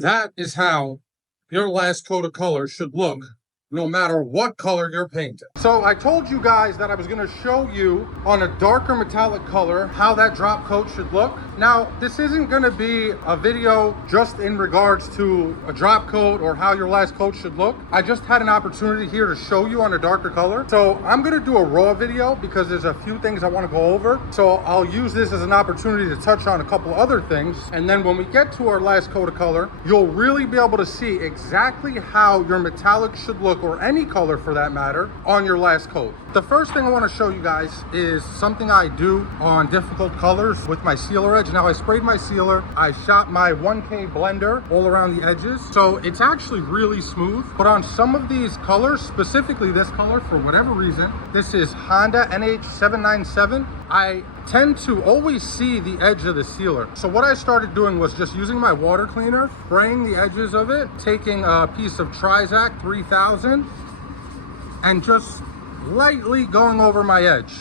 That is how your last coat of color should look, no matter what color you're painting. So I told you guys that I was gonna show you on a darker metallic color how that drop coat should look. Now, this isn't gonna be a video just in regards to a drop coat or how your last coat should look. I just had an opportunity here to show you on a darker color. So I'm gonna do a raw video because there's a few things I wanna go over. So I'll use this as an opportunity to touch on a couple other things. And then when we get to our last coat of color, you'll really be able to see exactly how your metallic should look, or any color for that matter, on your last coat. The first thing I want to show you guys is something I do on difficult colors with my sealer edge. Now I sprayed my sealer, I shot my 1K blender all around the edges, so it's actually really smooth. But on some of these colors, specifically this color, for whatever reason, this is Honda NH797, I tend to always see the edge of the sealer. So what I started doing was just using my water cleaner, spraying the edges of it, taking a piece of Trizac 3000 and just lightly going over my edge.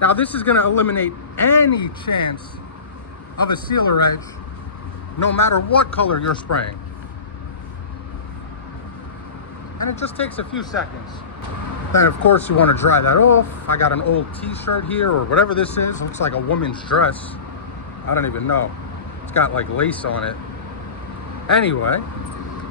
Now this is going to eliminate any chance of a sealer edge, no matter what color you're spraying. And it just takes a few seconds. Then of course you want to dry that off. I got an old t-shirt here, or whatever this is. It looks like a woman's dress. I don't even know. It's got like lace on it. Anyway,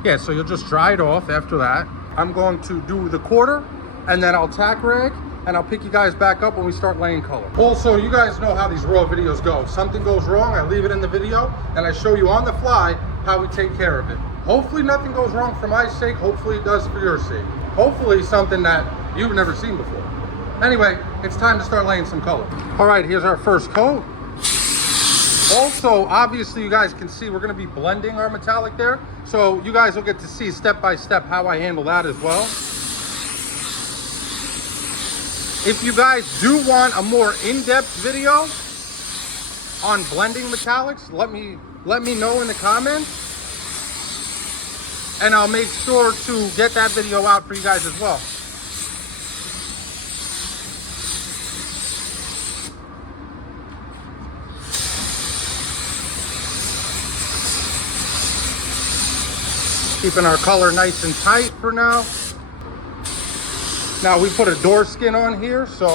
yeah, so you'll just dry it off after that. I'm going to do the quarter, and then I'll tack rag, and I'll pick you guys back up when we start laying color. Also, you guys know how these raw videos go. If something goes wrong, I leave it in the video, and I show you on the fly how we take care of it. Hopefully nothing goes wrong for my sake. Hopefully it does for your sake. Hopefully something that you've never seen before. Anyway, it's time to start laying some color. All right, here's our first coat. Also, obviously you guys can see we're gonna be blending our metallic there. So you guys will get to see step by step how I handle that as well. If you guys do want a more in-depth video on blending metallics, let me know in the comments, and I'll make sure to get that video out for you guys as well. Keeping our color nice and tight for now. Now we put a door skin on here, so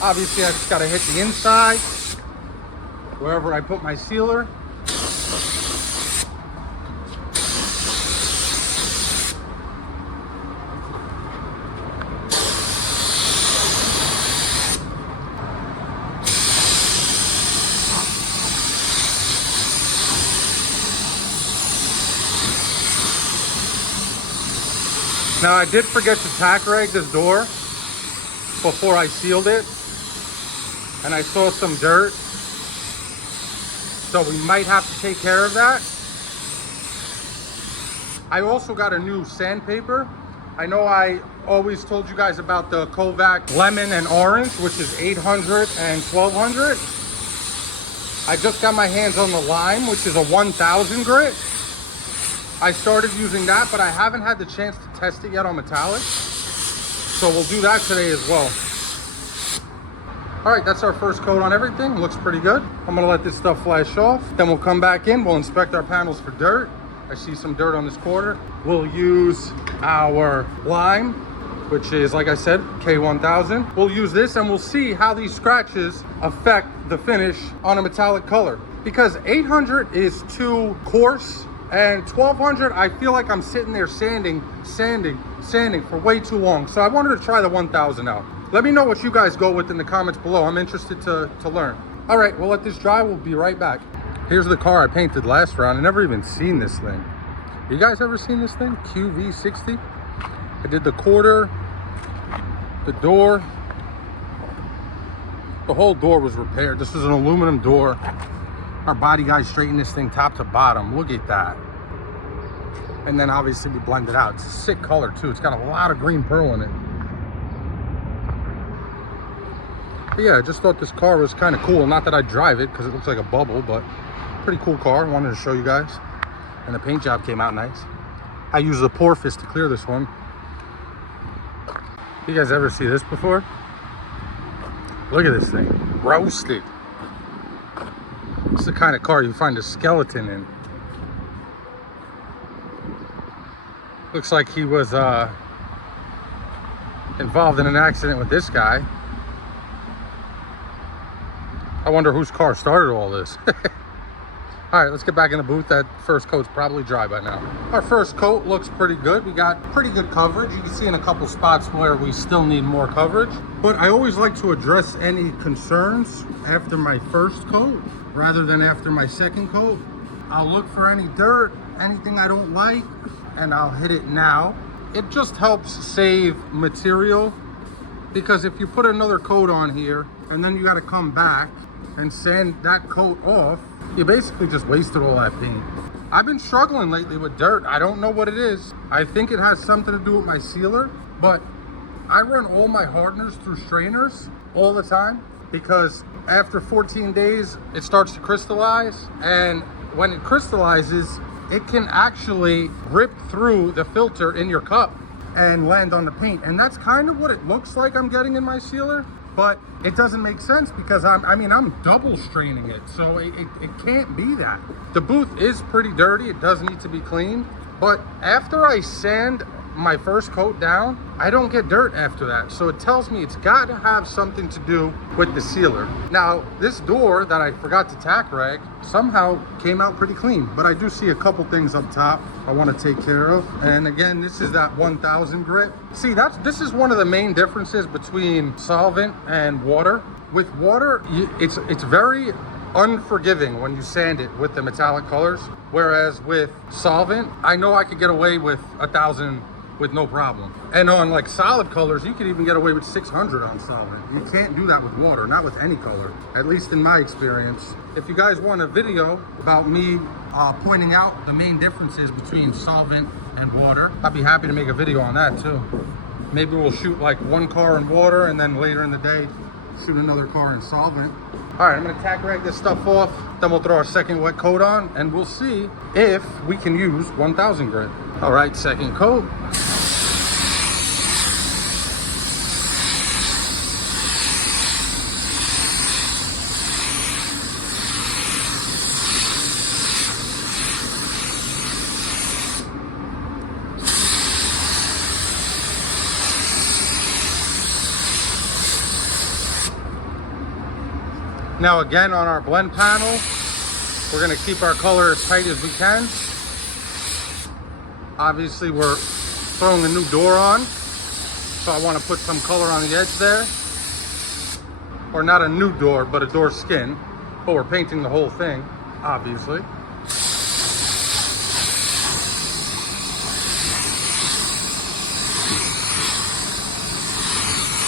obviously I just gotta hit the inside wherever I put my sealer. Now I did forget to tack rag this door before I sealed it, and I saw some dirt, so we might have to take care of that. I also got a new sandpaper. I know I always told you guys about the Kovac lemon and orange, which is 800 and 1200. I just got my hands on the lime, which is a 1000 grit. I started using that, but I haven't had the chance to test it yet on metallic. So we'll do that today as well. All right, that's our first coat on everything. Looks pretty good. I'm gonna let this stuff flash off. Then we'll come back in, we'll inspect our panels for dirt. I see some dirt on this corner. We'll use our lime, which is, like I said, K1000. We'll use this and we'll see how these scratches affect the finish on a metallic color. Because 800 is too coarse, and 1200, I feel like I'm sitting there sanding for way too long. So I wanted to try the 1000 out. Let me know what you guys go with in the comments below. I'm interested to learn. All right, we'll let this dry. We'll be right back. Here's the car I painted last round. I never even seen this thing. You guys ever seen this thing? QV60. I did the quarter, the door. The whole door was repaired. This is an aluminum door. Our body guy straightened this thing top to bottom. Look at that. And then obviously we blend it out. It's a sick color too. It's got a lot of green pearl in it. But yeah, I just thought this car was kind of cool. Not that I drive it because it looks like a bubble, but pretty cool car. I wanted to show you guys. And the paint job came out nice. I used the Porpoise to clear this one. You guys ever see this before? Look at this thing. Roasted. It's the kind of car you find a skeleton in. Looks like he was involved in an accident with this guy. I wonder whose car started all this. All right, let's get back in the booth. That first coat's probably dry by now. Our first coat looks pretty good. We got pretty good coverage. You can see in a couple spots where we still need more coverage. But I always like to address any concerns after my first coat rather than after my second coat. I'll look for any dirt, anything I don't like, and I'll hit it now. It just helps save material, because if you put another coat on here and then you got to come back and sand that coat off, you basically just wasted all that paint. I've been struggling lately with dirt. I don't know what it is. I think it has something to do with my sealer, but I run all my hardeners through strainers all the time, because after 14 days, it starts to crystallize. And when it crystallizes, it can actually rip through the filter in your cup and land on the paint. And that's kind of what it looks like I'm getting in my sealer. But it doesn't make sense because I'm double straining it. So it can't be that. The booth is pretty dirty. It does need to be cleaned. But after I sand my first coat down, I don't get dirt after that. So it tells me it's got to have something to do with the sealer. Now, this door that I forgot to tack rag somehow came out pretty clean. But I do see a couple things up top I want to take care of. And again, this is that 1000 grit. See, this is one of the main differences between solvent and water. With water, it's very unforgiving when you sand it with the metallic colors, whereas with solvent, I know I could get away with 1000 with no problem. And on like solid colors, you could even get away with 600 on solvent. You can't do that with water, not with any color, at least in my experience. If you guys want a video about me pointing out the main differences between solvent and water, I'd be happy to make a video on that too. Maybe we'll shoot like one car in water and then later in the day shoot another car in solvent. All right, I'm gonna tack rag this stuff off, then we'll throw our second wet coat on and we'll see if we can use 1000 grit. All right, second coat. Now again, on our blend panel, we're gonna keep our color as tight as we can. Obviously, we're throwing a new door on, so I wanna put some color on the edge there. Or not a new door, but a door skin. But we're painting the whole thing, obviously.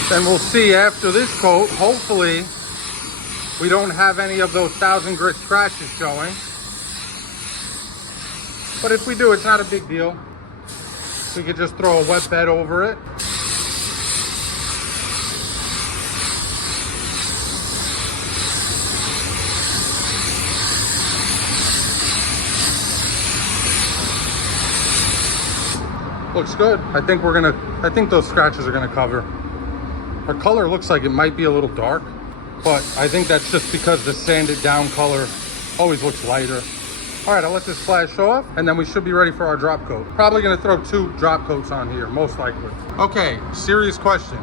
Then we'll see after this coat, hopefully, we don't have any of those 1000 grit scratches showing. But if we do, it's not a big deal. We could just throw a wet bed over it. Looks good. I think those scratches are gonna cover. Our color looks like it might be a little dark, but I think that's just because the sanded down color always looks lighter. All right, I'll let this flash off and then we should be ready for our drop coat. Probably gonna throw 2 drop coats on here, most likely. Okay, serious question.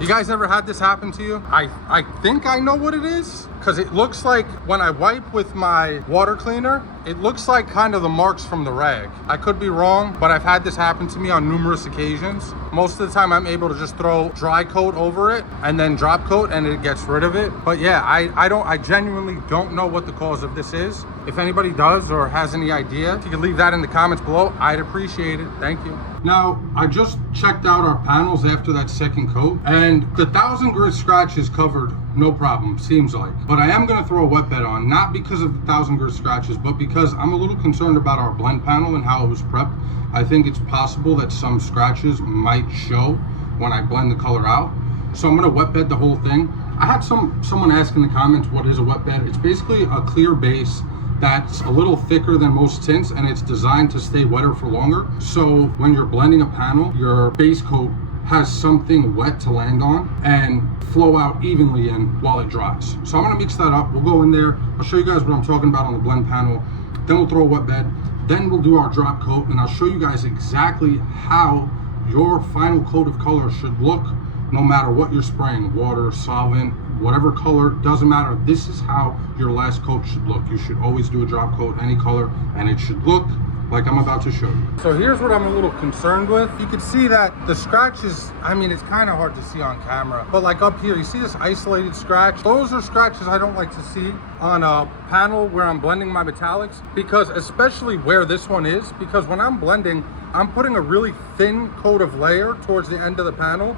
You guys ever had this happen to you? I think I know what it is, because it looks like when I wipe with my water cleaner, it looks like kind of the marks from the rag. I could be wrong, but I've had this happen to me on numerous occasions. Most of the time I'm able to just throw dry coat over it and then drop coat and it gets rid of it. But yeah, I genuinely don't know what the cause of this is. If anybody does or has any idea, if you could leave that in the comments below, I'd appreciate it. Thank you. Now, I just checked out our panels after that second coat, and the 1000 grit scratch is covered, no problem, seems like. But I am gonna throw a wet bed on, not because of the 1000 grit scratches, but because I'm a little concerned about our blend panel and how it was prepped. I think it's possible that some scratches might show when I blend the color out. So I'm gonna wet bed the whole thing. I had someone ask in the comments, what is a wet bed? It's basically a clear base that's a little thicker than most tints, and it's designed to stay wetter for longer. So when you're blending a panel, your base coat has something wet to land on and flow out evenly in while it dries. So I'm gonna mix that up. We'll go in there. I'll show you guys what I'm talking about on the blend panel. Then we'll throw a wet bed. Then we'll do our drop coat, and I'll show you guys exactly how your final coat of color should look, no matter what you're spraying, water, solvent, whatever color, doesn't matter. This is how your last coat should look. You should always do a drop coat, any color, and it should look like I'm about to show you. So here's what I'm a little concerned with. You can see that the scratches, I mean, it's kind of hard to see on camera, but like up here, you see this isolated scratch? Those are scratches I don't like to see on a panel where I'm blending my metallics, because especially where this one is, because when I'm blending, I'm putting a really thin coat of layer towards the end of the panel,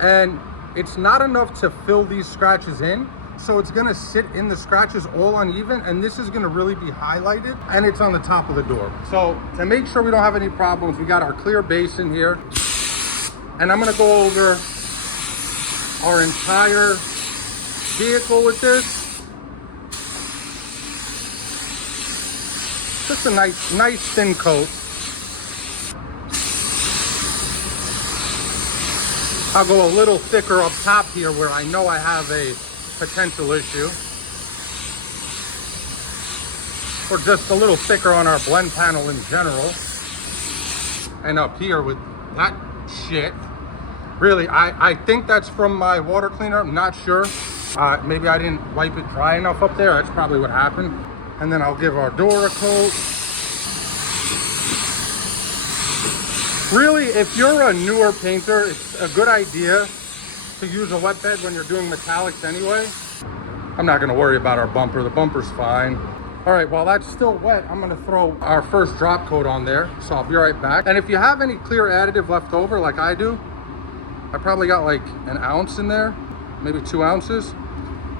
and it's not enough to fill these scratches in. So it's gonna sit in the scratches all uneven, and this is gonna really be highlighted, and it's on the top of the door. So to make sure we don't have any problems, we got our clear base in here, and I'm gonna go over our entire vehicle with this. Just a nice thin coat. I'll go a little thicker up top here where I know I have a potential issue, or just a little thicker on our blend panel in general. And up here with that shit, really, I think that's from my water cleaner. I'm not sure. Maybe I didn't wipe it dry enough up there. That's probably what happened. And then I'll give our door a coat. Really, if you're a newer painter, it's a good idea to use a wet bed when you're doing metallics anyway. I'm not gonna worry about our bumper. The bumper's fine. All right, while that's still wet, I'm gonna throw our first drop coat on there. So I'll be right back. And if you have any clear additive left over, like I do, I probably got like an ounce in there, maybe 2 ounces.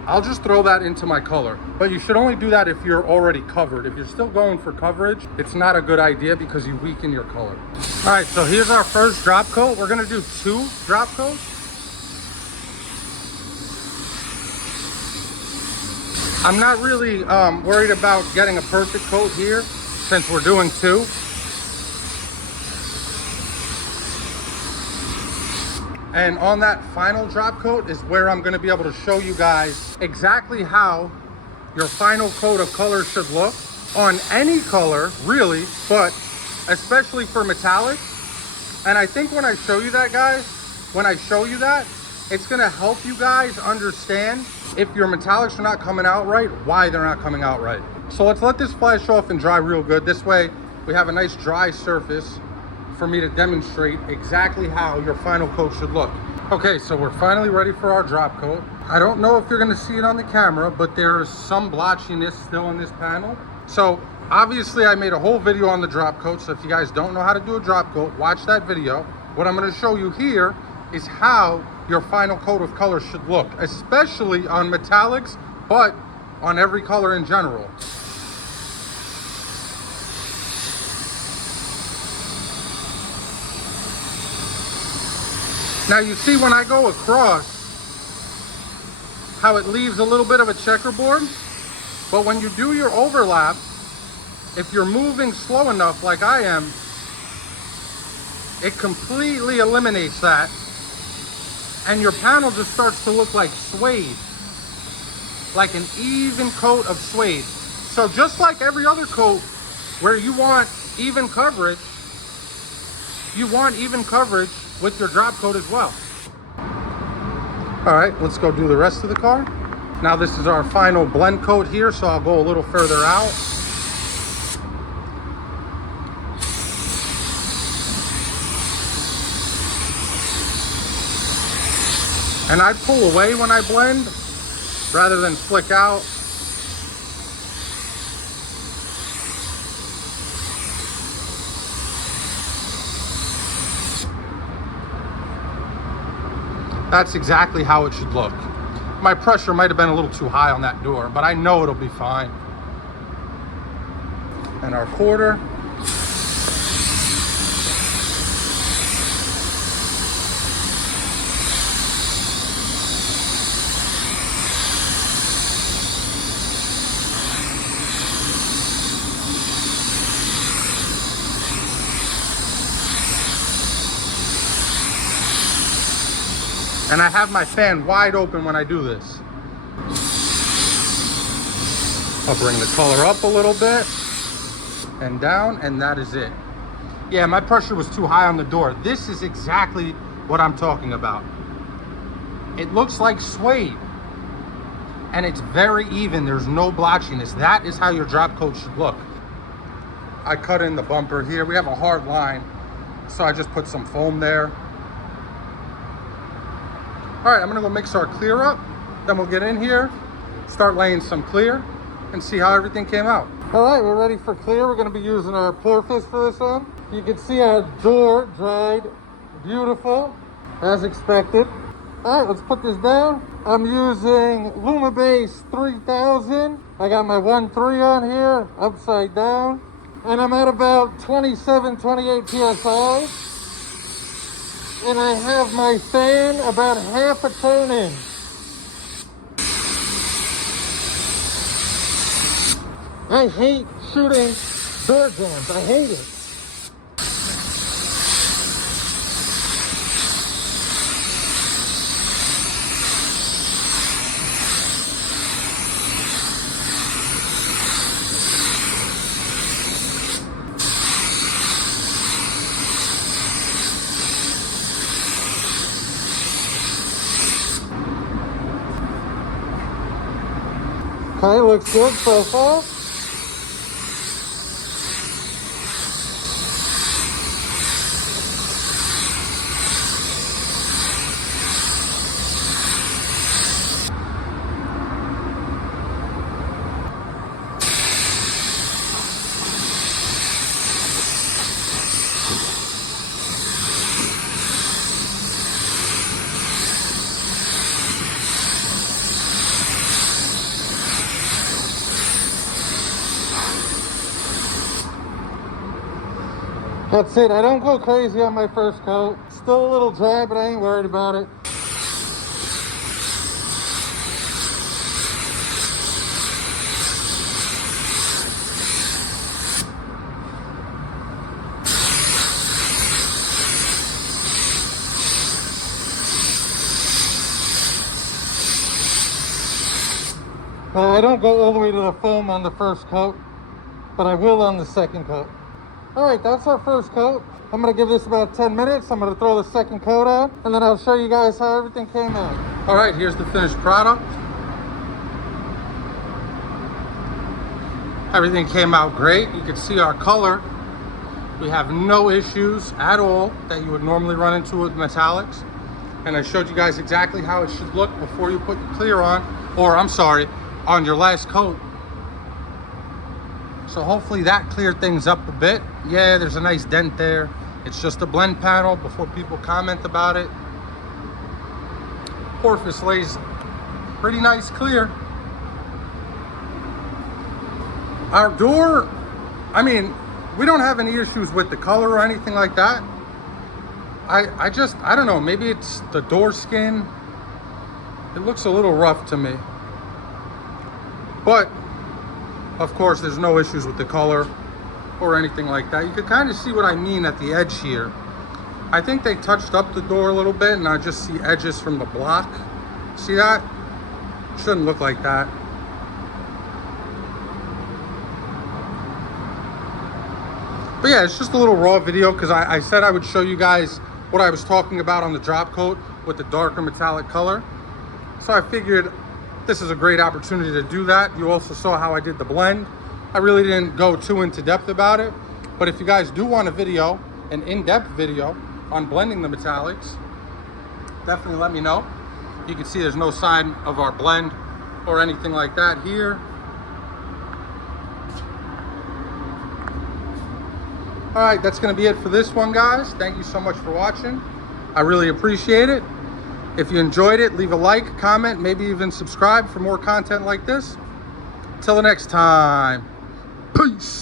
I'll just throw that into my color. But you should only do that if you're already covered. If you're still going for coverage, it's not a good idea because you weaken your color. All right, so here's our first drop coat. We're gonna do 2 drop coats. I'm not really worried about getting a perfect coat here since we're doing 2. And on that final drop coat is where I'm gonna be able to show you guys exactly how your final coat of color should look on any color, really, but especially for metallic. And I think when I show you that, guys, it's gonna help you guys understand if your metallics are not coming out right, why they're not coming out right. So let's let this flash off and dry real good. This way we have a nice dry surface for me to demonstrate exactly how your final coat should look. Okay, so we're finally ready for our drop coat. I don't know if you're gonna see it on the camera, but there's some blotchiness still on this panel. So obviously I made a whole video on the drop coat, so if you guys don't know how to do a drop coat, watch that video. What I'm gonna show you here is how your final coat of color should look, especially on metallics, but on every color in general. Now you see when I go across, how it leaves a little bit of a checkerboard, but when you do your overlap, if you're moving slow enough like I am, it completely eliminates that, and your panel just starts to look like suede, like an even coat of suede. So just like every other coat where you want even coverage, you want even coverage with your drop coat as well. All right, let's go do the rest of the car. Now this is our final blend coat here, so I'll go a little further out. And I pull away when I blend rather than flick out. That's exactly how it should look. My pressure might have been a little too high on that door, but I know it'll be fine. And our quarter. And I have my fan wide open when I do this. I'll bring the color up a little bit and down, and that is it. Yeah, my pressure was too high on the door. This is exactly what I'm talking about. It looks like suede, and it's very even. There's no blotchiness. That is how your drop coat should look. I cut in the bumper here. We have a hard line, so I just put some foam there. All right, I'm gonna go mix our clear up. Then we'll get in here, start laying some clear, and see how everything came out. All right, we're ready for clear. We're gonna be using our Porpoise for this one. You can see our door dried beautiful, as expected. All right, let's put this down. I'm using Lumabase 3000. I got my 1.3 on here, upside down. And I'm at about 27, 28 PSI. And I have my fan about half a turn in. I hate shooting door jams. I hate it. Okay, looks good so far. That's it. I don't go crazy on my first coat. Still a little dry, but I ain't worried about it. I don't go all the way to the foam on the first coat, but I will on the second coat. All right, that's our first coat. I'm gonna give this about 10 minutes. I'm gonna throw the second coat on, and then I'll show you guys how everything came out. All right, here's the finished product. Everything came out great. You can see our color. We have no issues at all that you would normally run into with metallics. And I showed you guys exactly how it should look before you put your clear on, or I'm sorry, on your last coat. So hopefully that cleared things up a bit. Yeah, there's a nice dent there. It's just a blend panel before people comment about it. Porpoise lays pretty nice clear. Our door, I mean, we don't have any issues with the color or anything like that. I don't know, maybe it's the door skin. It looks a little rough to me. But of course, there's no issues with the color or anything like that. You can kind of see what I mean at the edge here. I think they touched up the door a little bit, and I just see edges from the block. See that? Shouldn't look like that. But yeah, it's just a little raw video because I said I would show you guys what I was talking about on the drop coat with the darker metallic color. So I figured this is a great opportunity to do that. You also saw how I did the blend. I really didn't go too into depth about it, but if you guys do want a video, an in-depth video on blending the metallics, definitely let me know. You can see there's no sign of our blend or anything like that here. All right, that's gonna be it for this one, guys. Thank you so much for watching. I really appreciate it. If you enjoyed it, leave a like, comment, maybe even subscribe for more content like this. Till the next time, peace.